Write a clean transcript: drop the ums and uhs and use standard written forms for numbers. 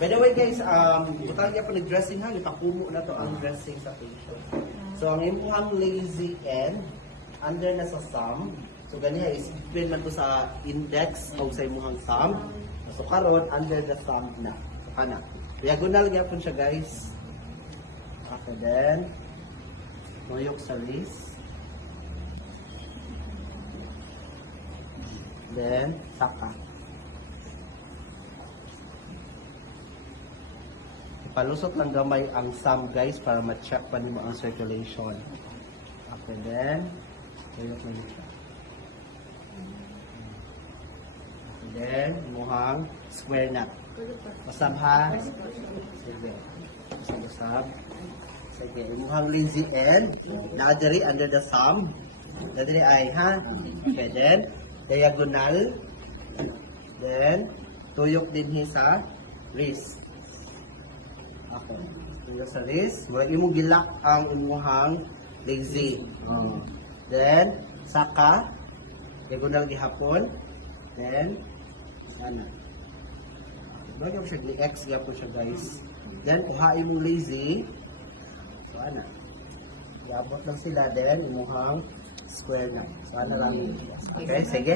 By the way guys, total niya po nag-dressing ha, ipakumo na to ang dressing sa patient. So ang imuhang lazy end, under na sa thumb. So ganiya is pin man to sa index o sa imuhang thumb. So karon under the thumb na. So kana. Diagonal niya po siya guys. Okay then, tuyok sa wrist. Then, saka. Ipalusot lang gamay ang thumb guys para ma-check pa nimo ang circulation. Okay then, tuyok lang siya. And then, muhang square knot. Usab ha? Sige. Usab. Sige. Muhang lazy end. Nadiri under the thumb. Nadiri ay ha? Okay then, diagonal. Then, tuyok din sa wrist. Okay. Tuyok sa wrist. Mura imong gilak ang imuhang lazy. Then, saka. Diagonal gihapon. Then, sana. Bagay siya ni-X po siya guys. Then, kuhain mo lazy. Sana. Iabot lang sila. Then, imuhang square na. Sana lang. Okay, sige.